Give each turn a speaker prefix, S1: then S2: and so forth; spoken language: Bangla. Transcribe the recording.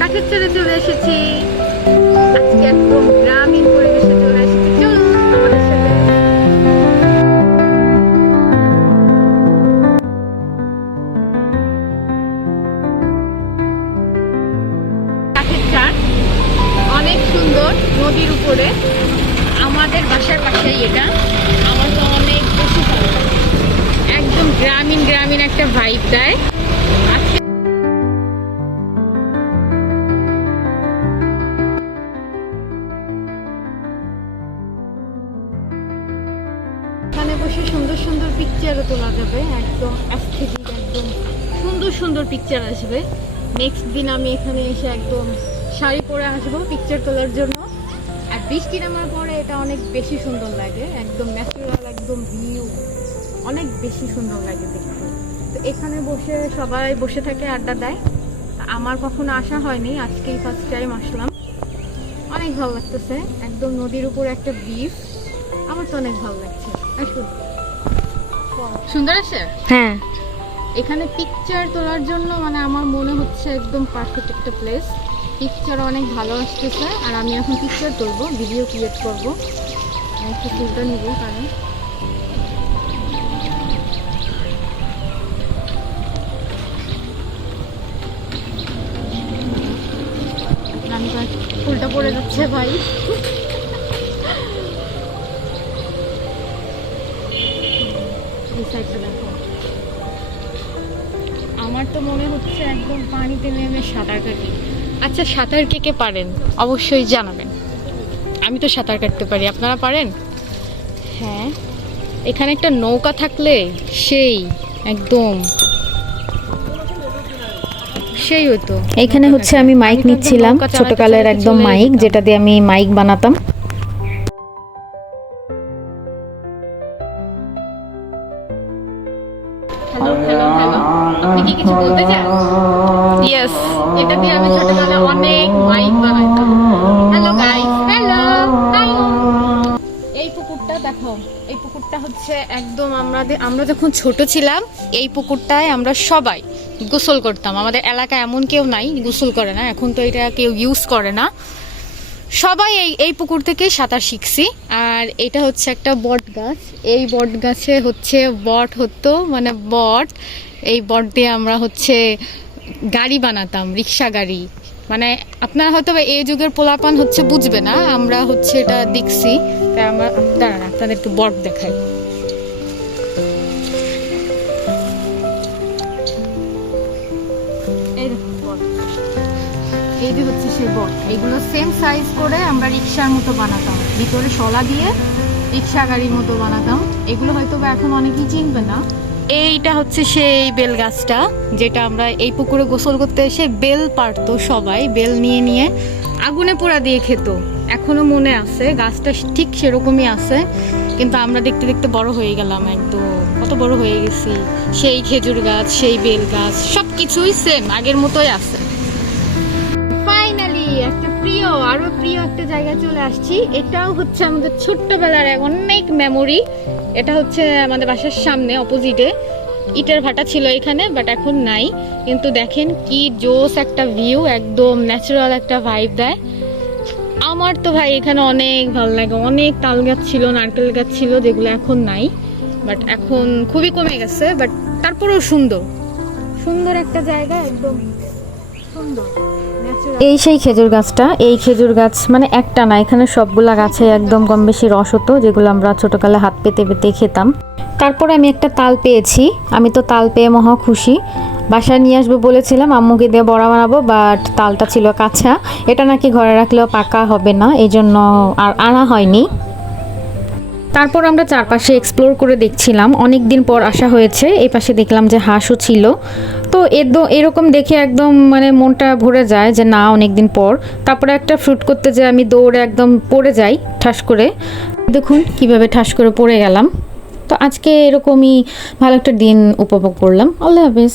S1: কাঠের চলে চলে এসেছি। আজকে একদম গ্রামীণ পরিবেশে চলে এসেছি। চলুন কাঠের চাট অনেক সুন্দর নদীর উপরে। আমাদের বাসার পাশেই এটা। আমার তো অনেক বেশি ভালো একদম গ্রামীণ গ্রামীণ একটা ভাইব দেয়। পিকচারও তোলা যাবে, একদম অ্যাস্থেটিক একদম সুন্দর সুন্দর পিকচার আসবে। নেক্সট দিন আমি এখানে এসে একদম শাড়ি পরে আসব পিকচার তোলার জন্য। আর বৃষ্টি নামার পরে এটা অনেক বেশি সুন্দর লাগে, একদম ন্যাচারাল একদম ভিউ অনেক বেশি সুন্দর লাগে দেখতে। তো এখানে বসে সবাই বসে থাকে, আড্ডা দেয়। আমার কখনো আসা হয়নি, আজকেই ফার্স্ট টাইম আসলাম। অনেক ভালো লাগতেছে, একদম নদীর উপর একটা বিচ আমার তো অনেক ভালো লাগছে। আসুন। সুন্দর আছে?
S2: হ্যাঁ।
S1: এখানে পিকচার তোলার জন্য মানে আমার মনে হচ্ছে একদম পারফেক্ট একটা প্লেস পিকচার অনেক ভালো আসতেছে আর আমি এখন পিকচার তুলবো ভিডিও ক্রিয়েট করব। একটু ফুলটা নিব কারণ ফুলটা পড়ে যাচ্ছে ভাই। এই সাইডটা দেখো। আমার তো মনে হচ্ছে একদম পানিতে নেমে সাঁতার কাটি। আচ্ছা সাঁতার কে কে পারেন? অবশ্যই জানাবেন। আমি তো সাঁতার কাটতে পারি আপনারা পারেন? হ্যাঁ। এখানে একটা নৌকা থাকলে সেই একদম। সেই হতো
S2: এখানে হচ্ছে আমি মাইক নিচ্ছিলাম ছোটকালের একদম মাইক যেটা দিয়ে আমি মাইক বানাতাম।
S1: এই পুকুরটা দেখো, এই পুকুরটা হচ্ছে একদম আমাদের আমরা যখন ছোট ছিলাম, এই পুকুরটায় আমরা সবাই গোসল করতাম। আমাদের এলাকায় এমন কেউ নাই, গোসল করে না। এখন তো এটা কেউ ইউজ করে না। সবাই এই এই পুকুর থেকে সাঁতার শিখছি। আর এটা হচ্ছে একটা বট গাছ। এই বট গাছে হচ্ছে বট হতো মানে বট, এই বট দিয়ে আমরা হচ্ছে গাড়ি বানাতাম, রিক্সা গাড়ি। মানে আপনার হয়তো এই যুগের পোলাপান হচ্ছে বুঝবে না, আমরা হচ্ছে এটা দেখছি। তাই আমরা, দাঁড়ান, আপনাদের একটু বট দেখাই। এই হচ্ছে সেই বট। এগুলো সেম সাইজ করে আমরা রিক্সার মতো বানাতাম। ভিতরে শলা দিয়ে রিক্সা গাড়ির মতো বানাতাম। এগুলো হয়তো বা এখন অনেকেই চিনবে না। এইটা হচ্ছে সেই বেল গাছটা, যেটা আমরা এই পুকুরে গোসল করতে এসে বেল পারতো সবাই, বেল নিয়ে নিয়ে আগুনে পোড়া দিয়ে খেত। এখনও মনে আছে, গাছটা ঠিক সেরকমই আছে, কিন্তু আমরা দেখতে দেখতে বড় হয়ে গেলাম একদম। কত বড় হয়ে গেছি। সেই খেজুর গাছ, সেই বেল গাছ সব কিছুই সেম আগের মতোই আছে। প্রিয়, আরও প্রিয় একটা জায়গায় চলে আসছি। এটাও হচ্ছে আমাদের ছোট্টবেলার অনেক মেমোরি এটা হচ্ছে আমাদের বাসার সামনে অপোজিটে ইটের ভাটা ছিল এখানে বাট এখন নাই। কিন্তু দেখেন কি জোস একটা ভিউ একদম ন্যাচারাল একটা ভাইব দেয়। আমার তো ভাই এখানে অনেক ভালো লাগে। অনেক তাল গাছ ছিল, নারকেল গাছ ছিল, যেগুলো এখন নাই। বাট এখন খুবই কমে গেছে বাট তারপরেও সুন্দর। সুন্দর একটা জায়গা, একদম সুন্দর।
S2: এই সেই খেজুর গাছটা, এই খেজুর গাছ মানে একটা না, এখানে সবগুলা গাছে একদম কম বেশি রস হতো, যেগুলো আমরা ছোটকালে হাত পেতে পেতে খেতাম। তারপরে আমি একটা তাল পেয়েছি, আমি তো তাল পেয়ে মহা খুশি। বাসায় নিয়ে আসব বলেছিলাম, আম্মুকে দিয়ে বড়া বানাবো বাট তালটা ছিল কাঁচা। এটা নাকি ঘরে রাখলেও পাকা হবে না এই জন্য আর আনা হয়নি। তারপর আমরা চারপাশে এক্সপ্লোর করে দেখছিলাম। অনেক দিন পর আসা হয়েছে। এই পাশে দেখলাম যে হাঁসও ছিল। তো এদ এরকম দেখে একদম মানে মনটা ভরে যায় যে না অনেক দিন পর। তারপরে একটা ফ্রুট করতে যে আমি দৌড়ে একদম পড়ে যাই ঠাস করে। দেখুন কীভাবে ঠাস করে পড়ে গেলাম। তো আজকে এরকমই ভালো একটা দিন উপভোগ করলাম। আল্লাহ হাফেজ।